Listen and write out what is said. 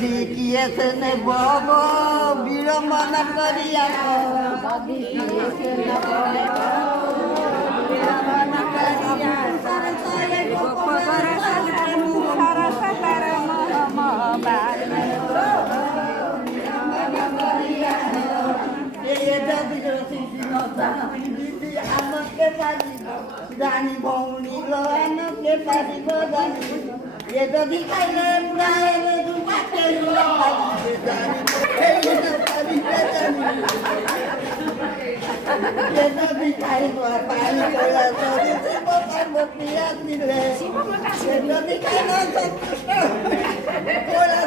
দিকিয়েছেন Bob বিড়ম্বনা করিয়া আমাকে পারিব জানি ভৌনি আমাকে পারিব জানি এ যদি খাইলে প্রায় দুপাকে পারিবে জানিবে জানি এ যদি খাইব পাই করা যদি শিব পিয়া দিলে এ যদি খাইল সন্তুষ্ট করা